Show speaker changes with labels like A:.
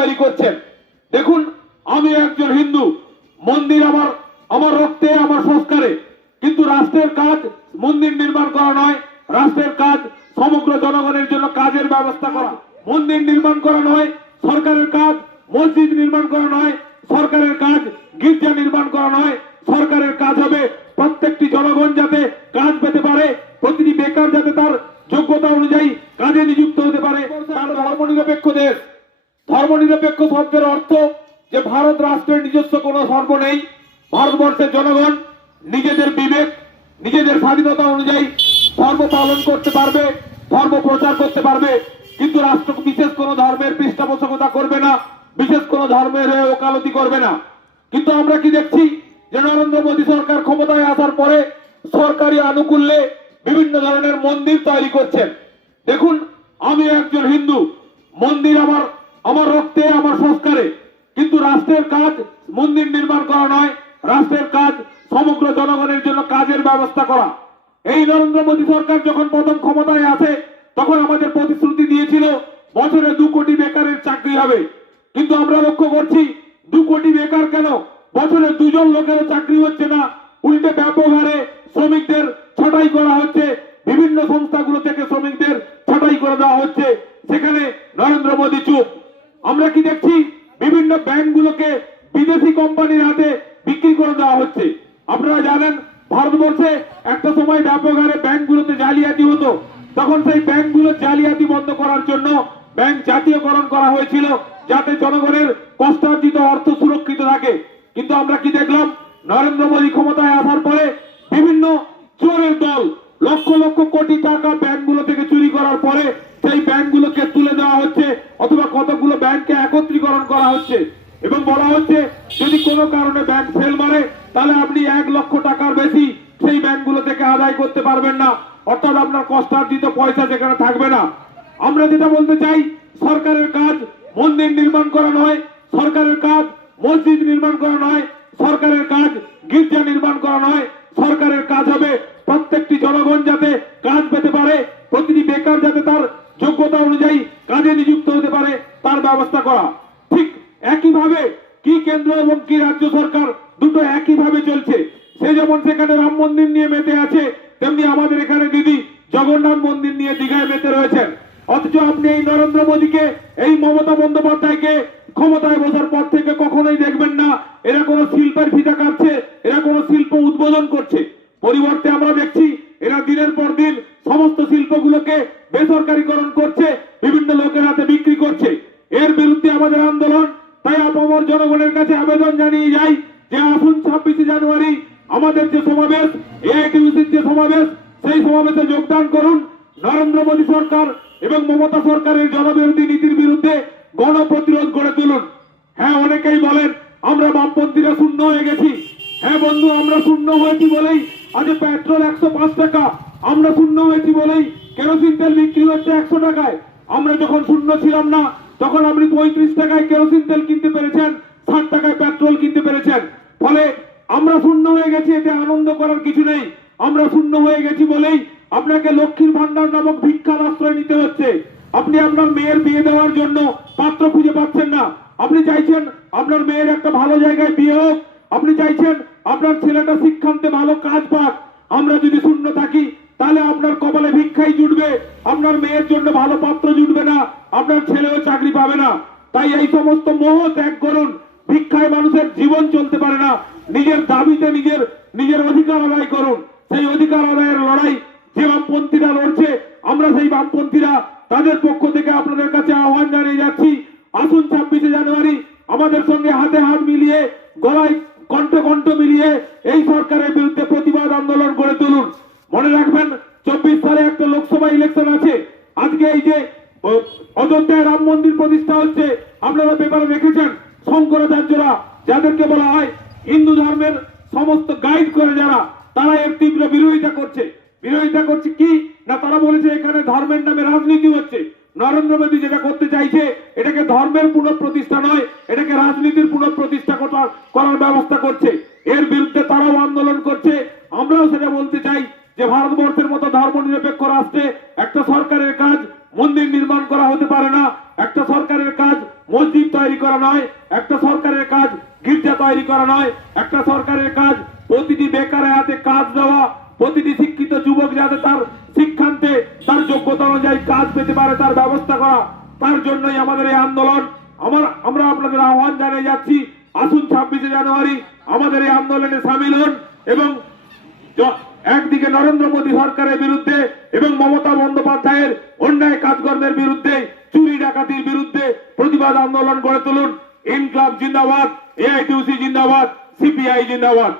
A: তৈরি করছেন। দেখুন, আমি একজন হিন্দু। মন্দির আমার আমার রক্তে, আমার সংস্কারে। কিন্তু রাষ্ট্রের কাজ মন্দির নির্মাণ করা নয়। রাষ্ট্রের কাজ সমগ্র জনগণের জন্য কাজের ব্যবস্থা করা। মন্দির নির্মাণ করা নয়, সরকারের কাজ মসজিদ নির্মাণ করা নয়, সরকারের কাজ গির্জা নির্মাণ করা নয়, সরকারের কাজ হবে জনগণ যাতে কাজ পেতে পারে প্রতিটি বেকার যাতে তার যোগ্যতা অনুযায়ী কাজে নিযুক্ত হতে পারে তার ধর্মনিরপেক্ষ দেশ ধর্মনিরপেক্ষ অর্থ যে ভারত রাষ্ট্রের নিজস্ব কোনো ধর্ম নেই, ভারতবর্ষের জনগণ নিজেদের বিবেক, নিজেদের স্বাধীনতা অনুযায়ী ধর্ম পালন করতে পারবে, ধর্ম প্রচার করতে পারবে, কিন্তু রাষ্ট্র বিশেষ কোনো ধর্মের পৃষ্ঠপোষকতা করবে না, বিশেষ কোনো ধর্মের ওকালতি করবে না। কিন্তু আমরা কি দেখছি যে নরেন্দ্র মোদী সরকার ক্ষমতায় আসার পরে সরকারি আনুকূল্যে বিভিন্ন ধরনের মন্দির তৈরি করছেন। দেখুন, আমি একজন হিন্দু, মন্দির আমার আমার রক্তে, আমার সংস্কারে। কিন্তু রাষ্ট্রের কাজ মন্দির নির্মাণ করা নয়, রাষ্ট্রের কাজ সমগ্র জনগণের জন্য কাজের ব্যবস্থা করা। এই নরেন্দ্র মোদী সরকার যখন প্রথম ক্ষমতায় আসে, তখন আমাদের প্রতিশ্রুতি দিয়েছিল, বছরে দু কোটি বেকারের চাকরি হবে। কিন্তু আমরা লক্ষ্য করছি, দু কোটি বেকার কেন? বছরে দুজন লোকেরও চাকরি হচ্ছে না। উল্টে ব্যাপক হারে শ্রমিকদের ছটাই করা হচ্ছে। বিভিন্ন সংস্থাগুলো থেকে শ্রমিকদের ছটাই করে দেওয়া হচ্ছে। সেখানে নরেন্দ্র মোদী চুপ। আমরা কি দেখছি? বিভিন্ন ব্যাংকগুলোকে বিদেশি কোম্পানির হাতে বিক্রি করে দেওয়া হচ্ছে। আপনারা জানেন, ভারতবর্ষে একটা সময় ব্যাপক হারে ব্যাংকগুলোতে জালিয়াতি হতো। তখন সেই ব্যাংকগুলো জালিয়াতি বন্ধ করার জন্য ব্যাংক জাতীয়করণ করা হয়েছিল, যাতে জনগণের কষ্টার্জিত অর্থ সুরক্ষিত থাকে। কিন্তু আমরা কি দেখলাম? নরেন্দ্র মোদী ক্ষমতায় আসার পরে বিভিন্ন চোরের দল, লক্ষ লক্ষ কোটি টাকা ব্যাংকগুলো থেকে চুরি করার পরে সেই ব্যাংকগুলোকে তুলে দেওয়া হচ্ছে অথবা কতগুলো ব্যাংককে একত্রীকরণ করা হচ্ছে। এবং বলা হচ্ছে, যদি কোনো কারণে ব্যাংক ফেল মারে, তাহলে আপনি এক লক্ষ টাকার বেশি সেই ব্যাংকগুলো থেকে আদায় করতে পারবেন না। অর্থাৎ আপনার কষ্টার্জিত পয়সা সেখানে থাকবে না। আমরা যেটা বলতে চাই, সরকারের কাজ মন্দির নির্মাণ করা নয়, সরকারের কাজ মসজিদ নির্মাণ করা নয়, সরকারের কাজ গির্জা নির্মাণ করা নয়। সরকারের কাজ হবে প্রত্যেকটি জনগণ যাতে কাজ পেতে পারে, প্রতিটি বেকার যাতে তার যোগ্যতা অনুযায়ী কাজে নিযুক্ত হতে পারে, তার ব্যবস্থা করা। একইভাবে কি কেন্দ্র এবং কি রাজ্য সরকার দুটো একইভাবে চলছে? সে যেমন সেখানে রাম মন্দির নিয়ে মেতে আছে, তেমনি আমাদের এখানে দিদি জগন্নাথ মন্দির নিয়ে দীঘায় মেতে রয়েছেন। অথচ আপনি এই নরেন্দ্র মোদীকে, এই মমতা বন্দ্যোপাধ্যায়কে ক্ষমতায় বসার পর থেকে কখনোই দেখবেন না, এরা কোনো শিল্পের ফিতা কাটছে, এরা কোনো শিল্প উদ্বোধন করছে। পরিবর্তে আমরা দেখছি, এরা দিনের পর দিন সমস্ত শিল্পগুলোকে বেসরকারীকরণ করছে, বিভিন্ন লোকের হাতে বিক্রি করছে। এর বিরুদ্ধে আমাদের আন্দোলন আপামর জনগণের কাছে আবেদন জানিয়ে যাই যে আসুন ছাব্বিশে জানুয়ারি আমাদের যে সমাবেশ এআইটিউসির যে সমাবেশ, সেই সমাবেশে যোগদান করুন। নরেন্দ্র মোদী সরকার এবং মমতা সরকারের জনবিরোধী নীতির বিরুদ্ধে গণপ্রতিরোধ গড়ে তুলুন। হ্যাঁ অনেকেই বলেন, আমরা বামপন্থীরা শূন্য হয়ে গেছি। হ্যাঁ বন্ধু, আমরা শূন্য হয়েছি বলেই আজ পেট্রোল একশো পাঁচ টাকা, আমরা শূন্য হয়েছি বলেই কেরোসিন তেল বিক্রি হচ্ছে একশো টাকায়। আমরা যখন শূন্য ছিলাম না তখন আপনি পঁয়ত্রিশ টাকায় কেরোসিন তেল কিনতে পেরেছেন, ষাট টাকায় পেট্রোল কিনতে পেরেছেন। ফলে আমরা শূন্য হয়ে গেছি, এতে আনন্দ করার কিছু নেই। আমরা শূন্য হয়ে গেছি বলেই আপনাকে লক্ষ্মীর ভান্ডার নামক ভিক্ষার আশ্রয় নিতে হচ্ছে। আপনি আপনার মেয়ের বিয়ে দেওয়ার জন্য পাত্র খুঁজে পাচ্ছেন না। আপনি চাইছেন আপনার মেয়ের একটা ভালো জায়গায় বিয়ে হোক। আপনি চাইছেন আপনার ছেলেটা শিক্ষান্তে ভালো কাজ পাক। আমরা যদি শূন্য থাকি, তাহলে আপনার কপালে জুটবে। আপনার মেয়ের জন্য ভালো পাত্র জুটবে না। আপনার ছেলেও চাকরি পাবে না। তাই এই সমস্ত মোহ ত্যাগ করুন। ভিক্ষায় মানুষের জীবন চলতে পারে না। নিজের দাবিতে নিজের নিজের অধিকার আদায় করুন। সেই অধিকার আদায়ের লড়াই যে বামপন্থীরা লড়ছে, আমরা সেই বামপন্থীরা তাদের পক্ষ থেকে আপনাদের কাছে আহ্বান জানিয়ে যাচ্ছি। আসুন ছাব্বিশে জানুয়ারি আমাদের সঙ্গে হাতে হাত মিলিয়ে, গলায় কণ্ঠ কণ্ঠ মিলিয়ে এই সরকারের বিরুদ্ধে প্রতিবাদ আন্দোলন গড়ে তুলুন। মনে রাখবেন চব্বিশ সালে একটা লোকসভা ইলেকশন আছে। আজকে এই যে অযোধ্যায় রাম মন্দির প্রতিষ্ঠা হচ্ছে, আপনারা পেপারে দেখেছেন, শঙ্করাচার্যরা যাদেরকে বলা হয় হিন্দু ধর্মের সমস্ত গাইড করে যারা, তারা এর তীব্র বিরোধিতা করছে। বিরোধিতা করছে কি? না, তারা বলেছে এখানে ধর্মের নামে রাজনীতি হচ্ছে। নরেন্দ্র মোদী যেটা করতে চাইছে, এটাকে ধর্মের পুনঃপ্রতিষ্ঠা নয়, এটাকে রাজনীতির পুনঃপ্রতিষ্ঠা করার করার ব্যবস্থা করছে এর বিরুদ্ধে তারাও আন্দোলন করছে আমরাও সেটা বলতে চাই যে ভারতবর্ষের মতো ধর্ম নিরপেক্ষ রাষ্ট্রে একটা সরকারের কাজ মন্দির নির্মাণ করা হতে পারে না, একটা সরকারের কাজ মসজিদ তৈরি করা নয়, একটা সরকারের কাজ গির্জা তৈরি করা নয়, একটা সরকারের কাজ প্রতিটি বেকারের হাতে কাজ দেওয়া, প্রতিটি শিক্ষিত যুবক যাতে তার শিক্ষান্তে, তার যোগ্যতা অনুযায়ী কাজ পেতে পারে, তার ব্যবস্থা করা, তার জন্যই আমাদের এই আন্দোলন। আমার, আমরা আপনাদের আহ্বান জানিয়ে যাচ্ছি, আসুন ছাব্বিশে জানুয়ারি আমাদের এই আন্দোলনে সামিল হন এবং একদিকে নরেন্দ্র মোদী সরকারের বিরুদ্ধে এবং মমতা বন্দ্যোপাধ্যায়ের অন্যায় কাজকর্মের বিরুদ্ধে, চুরি ডাকাতির বিরুদ্ধে প্রতিবাদ আন্দোলন গড়ে তুলুন। ইনকলাব জিন্দাবাদ, এআইটিউসি জিন্দাবাদ, সিপিআই জিন্দাবাদ।